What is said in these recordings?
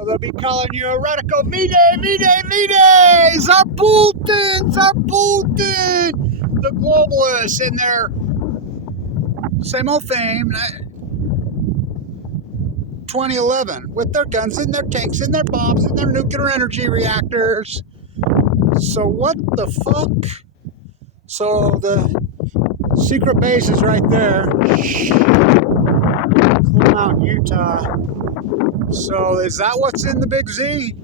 So they'll be calling you a radical. V-Day, V-Day, V-Day! Zaputin! Zaputin! The globalists in their same old fame, 2011, with their guns and their tanks and their bombs and their nuclear energy reactors. So what the fuck? So the secret base is right there. Cool Mountain, Utah. So is that what's in the Big Z?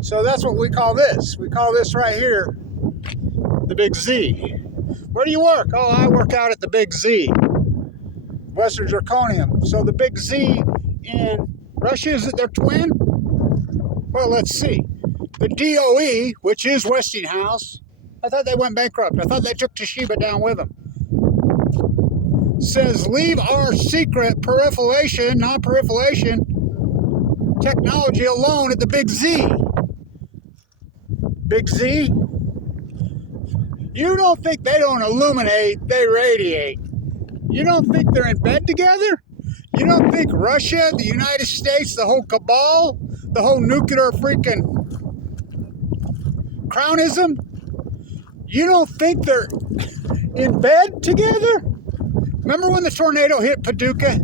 So that's what we call this. We call this right here the Big Z. Where do you work? Oh, I work out at the Big Z, Western Zirconium. So the Big Z in Russia, is it their twin? Well, let's see. The DOE, which is Westinghouse, I thought they went bankrupt. I thought they took Toshiba down with them. Says, leave our secret proliferation, non-proliferation technology alone at the Big Z. Big Z? You don't think they don't illuminate, they radiate. You don't think they're in bed together? You don't think Russia, the United States, the whole cabal, the whole nuclear freaking crownism, you don't think they're in bed together? Remember when the tornado hit Paducah,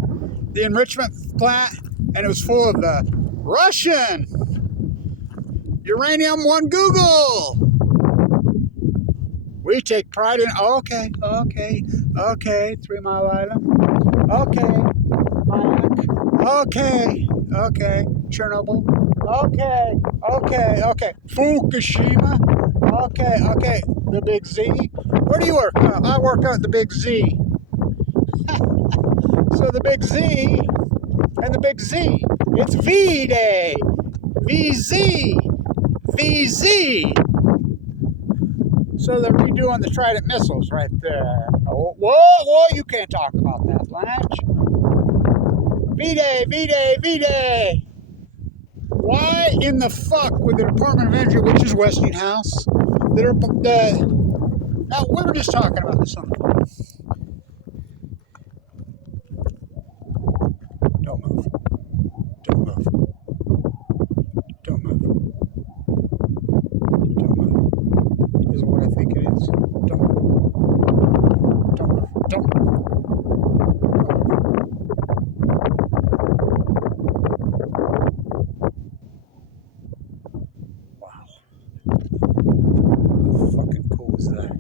the enrichment plant, and it was full of the Russian uranium one Google? We take pride in, okay, 3 Mile Island, okay, okay, Chernobyl, okay, Fukushima, okay, the Big Z. Where do you work? I work out at the Big Z. So the Big Z and the Big Z, it's V-Day, VZ, VZ. So they're redoing the Trident missiles right there. Oh, whoa, you can't talk about that, Blanch. V-Day, V-Day, V-Day. Why in the fuck would the Department of Energy, which is Westinghouse, now we were just talking about this on the phone. Don't move. Don't move. Don't move. Don't move. This is what I think it is. Don't move. Don't move. Don't move. Wow. How fucking cool is that?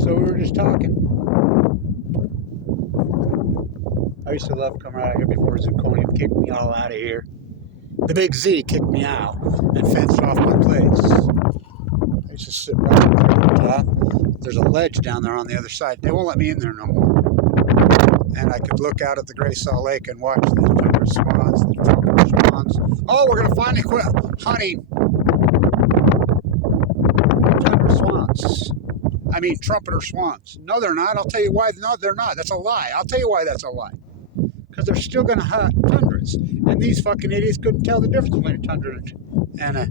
So we were just talking. I used to love coming out here before Zirconium kicked me all out of here. The Big Z kicked me out and fenced off my place. I used to sit right up there on top. There's a ledge down there on the other side. They won't let me in there no more. And I could look out at the Great Salt Lake and watch the tundra swans, the trumpeter swans. Oh, we're going to finally quit hunting tundra swans. I mean, trumpeter swans. No, they're not. I'll tell you why. No, they're not. That's a lie. I'll tell you why that's a lie. Because they're still going to hunt tundras. And these fucking idiots couldn't tell the difference between a tundra and a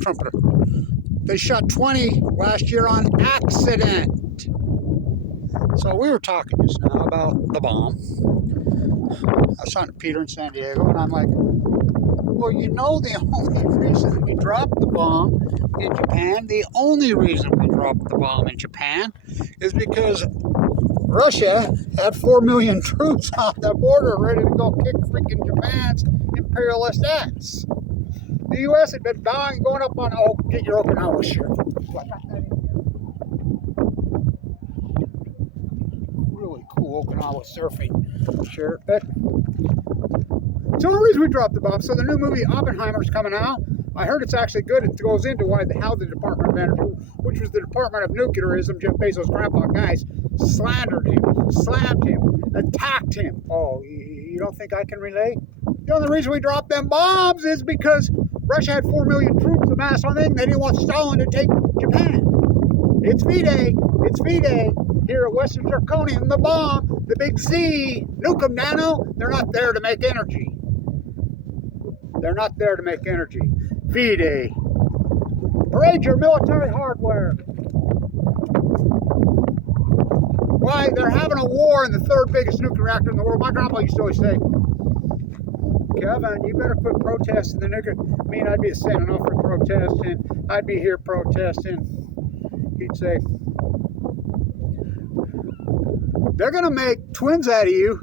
trumpeter. They shot 20 last year on accident. So we were talking just now about the bomb. I was talking to Peter in San Diego, and I'm like, well, you know the only reason we dropped the bomb in Japan, the only reason we dropped the bomb in Japan is because Russia had 4 million troops on the border ready to go kick freaking Japan's imperialist ass. The U.S. had been dying, going up on, oh, get your Okinawa shirt. What? Really cool Okinawa surfing shirt. But it's the only reason we dropped the bomb. So the new movie Oppenheimer's coming out. I heard it's actually good. It goes into how the Department of Energy, which was the Department of Nuclearism, Jeff Bezos' grandpa guys, slandered him, slammed him, attacked him. Oh, you don't think I can relate? The only reason we dropped them bombs is because Russia had 4 million troops amassed on thing. They didn't want Stalin to take Japan. It's V-Day. It's V-Day. Here at Western Zirconium, the bomb, the big Z, nuke them, Nano. They're not there to make energy. They're not there to make energy. V-Day. Parade your military hardware. Why? They're having a war in the third biggest nuclear reactor in the world. My grandpa used to always say, Kevin, you better quit protesting the nuclear. I mean, I'd be standing off for protesting. I'd be here protesting. He'd say, they're going to make twins out of you,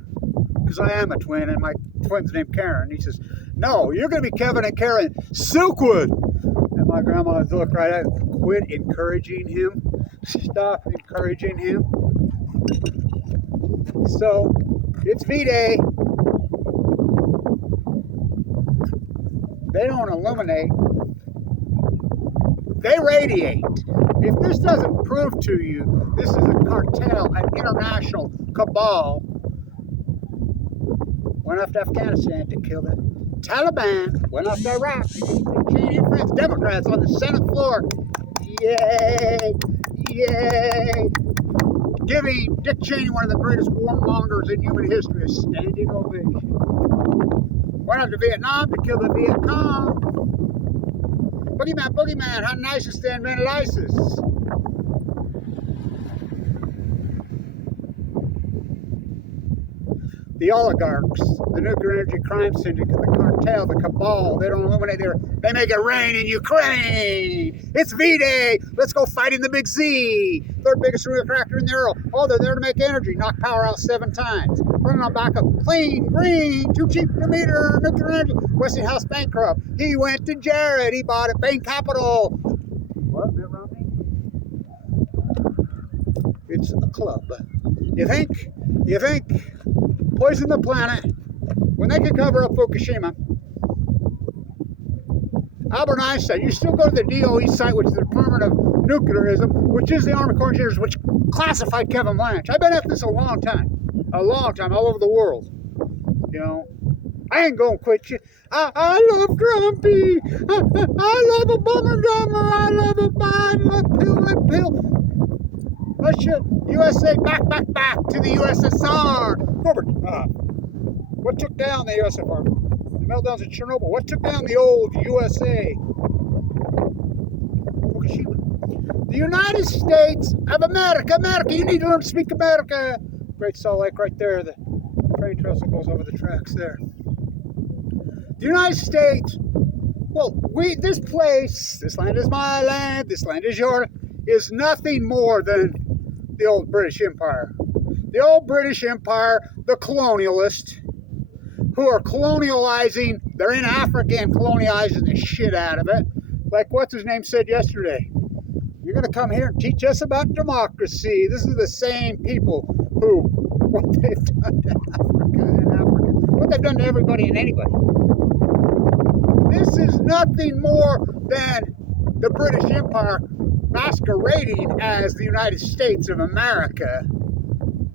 because I am a twin, and my twin's named Karen. He says, no, you're going to be Kevin and Karen Silkwood. And my grandma would look right at him, quit encouraging him. Stop encouraging him. So, it's V-Day. They don't illuminate. They radiate. If this doesn't prove to you this is a cartel, an international cabal, went off to Afghanistan to kill the Taliban, went off to Iraq, Cheney and friends, Democrats on the Senate floor. Yay! Yay! Giving Dick Cheney, one of the greatest warmongers in human history, a standing ovation. Went up to Vietnam to kill the Viet Cong. Boogeyman, boogeyman, how nice is the invented ISIS? The oligarchs, the nuclear energy crime syndicate, the cartel, the cabal, they don't illuminate, they make it rain in Ukraine. It's V-Day. Let's go fight in the big Z. Third biggest nuclear reactor in the world. Oh, they're there to make energy. Knock power out 7 times. Running on backup. Clean, green, too cheap to meter, nuclear energy. Westinghouse bankrupt. He went to Jared. He bought it. Bain Capital. What, Mitt Romney? It's a club. You think? Poison the planet when they can cover up Fukushima. Albert Einstein, you still go to the DOE site, which is the Department of Nuclearism, which is the Army Corps of Engineers, which classified Kevin Blanch. I've been at this a long time, all over the world. You know, I ain't gonna quit you. I love Grumpy. I love a bummer dumber. I love a fine love pill. Russia, USA, back to the USSR. Robert, what took down the USSR? The meltdowns in Chernobyl. What took down the old USA? Fukushima. The United States of America. America, you need to learn to speak America. Great Salt Lake right there. The train trail that goes over the tracks there. The United States, well, this place, this land is my land, this land is yours, is nothing more than the old British Empire. The old British Empire, the colonialists, who are colonializing, they're in Africa and colonializing the shit out of it. Like what's his name said yesterday. You're going to come here and teach us about democracy. This is the same people who, what they've done to Africa and Africa, what they've done to everybody and anybody. This is nothing more than the British Empire masquerading as the United States of America.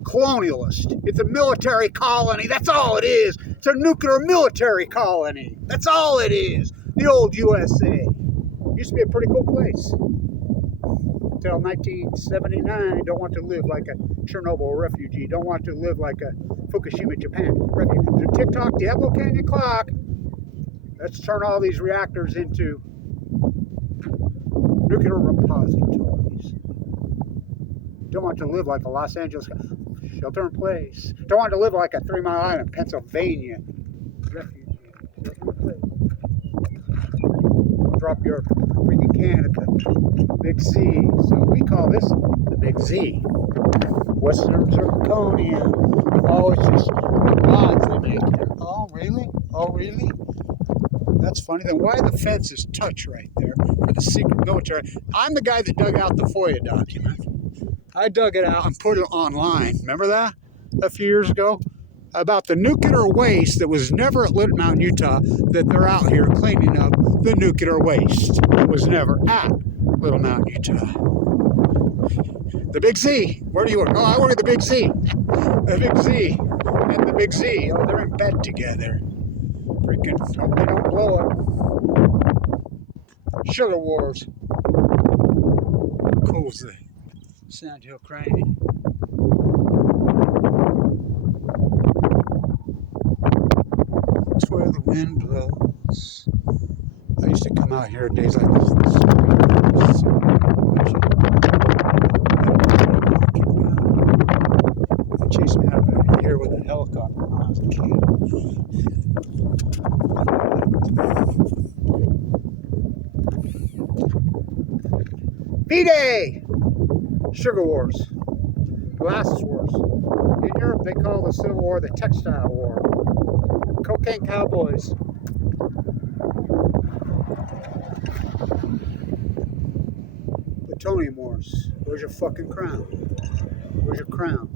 Colonialist. It's a military colony. That's all it is. It's a nuclear military colony. That's all it is. The old USA. Used to be a pretty cool place. Until 1979. Don't want to live like a Chernobyl refugee. Don't want to live like a Fukushima, Japan refugee. The TikTok Diablo Canyon clock. Let's turn all these reactors into nuclear repositories. Don't want to live like a Los Angeles shelter in place. Don't want to live like a 3 Mile Island, Pennsylvania refugee. Drop your freaking can at the Big Z. So we call this the Big Z. Western Zirconium. Oh, it's just odds they make there. Oh, really? Oh, really? That's funny. Then why the fence is touch right there for the secret military? I'm the guy that dug out the FOIA document. I dug it out and put it online. Remember that? A few years ago? About the nuclear waste that was never at Little Mountain, Utah, that they're out here cleaning up the nuclear waste. It was never at Little Mountain, Utah. The Big Z. Where do you work? Oh, I work at the Big Z. The Big Z. And the Big Z. Oh, they're in bed together. Freaking hope they don't blow it. Sugar Wars. Cool's the Sandhill Crane. That's where the wind blows. I used to come out here days like this. They chased me out of here with a helicopter when I was a kid. V-Day! Sugar Wars. Glasses Wars. In Europe, they call the Civil War the Textile War. Cocaine Cowboys. Plutonium Wars. Where's your fucking crown? Where's your crown?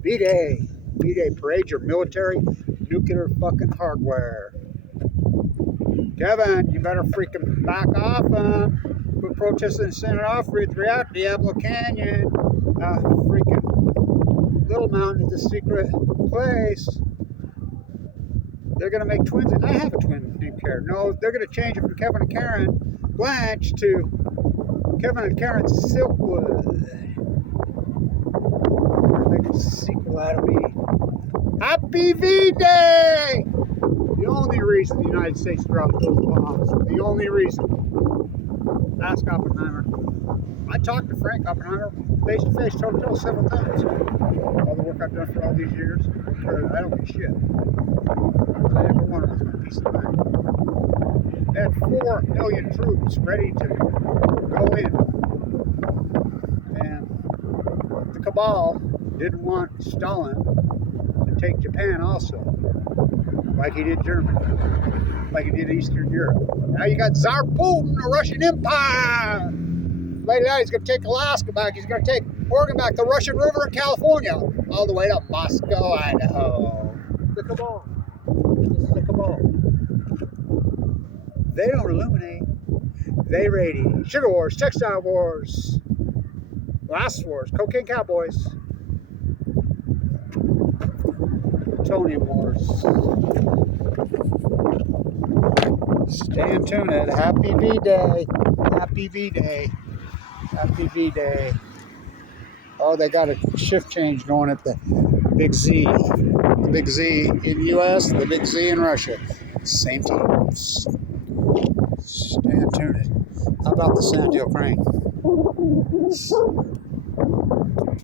V-Day. V-Day. Parade your military nuclear fucking hardware. Kevin, you better freaking back off. Quit protesting and sending off throughout Diablo Canyon. Freaking Little Mountain is a secret place. They're going to make twins. And I have a twin named Karen. No, they're going to change it from Kevin and Karen Blanch to Kevin and Karen Silkwood. They're making a sequel out of me. Happy V-Day! The only reason the United States dropped those bombs. The only reason. Ask Oppenheimer. I talked to Frank Oppenheimer face to face, toe to toe, several times. All the work I've done for all these years, I don't give shit. Every one of them is my peace of mind. They had 4 million troops ready to go in. And the cabal didn't want Stalin to take Japan also, like he did Germany, like he did Eastern Europe. Now you got Tsar Putin, the Russian Empire. Later on, he's going to take Alaska back. He's going to take Oregon back, the Russian River in California, all the way to Moscow, Idaho. The cabal. This is the cabal. They don't illuminate. They radiate. Sugar Wars, Textile Wars, Glass Wars, Cocaine Cowboys, Plutonium Wars. Stay tuned. Happy V-Day. Happy V-Day. Happy V-Day. Oh, they got a shift change going at the Big Z. The Big Z in the U.S., the Big Z in Russia. Same time. Stay tuned. How about the Sandhill Crane?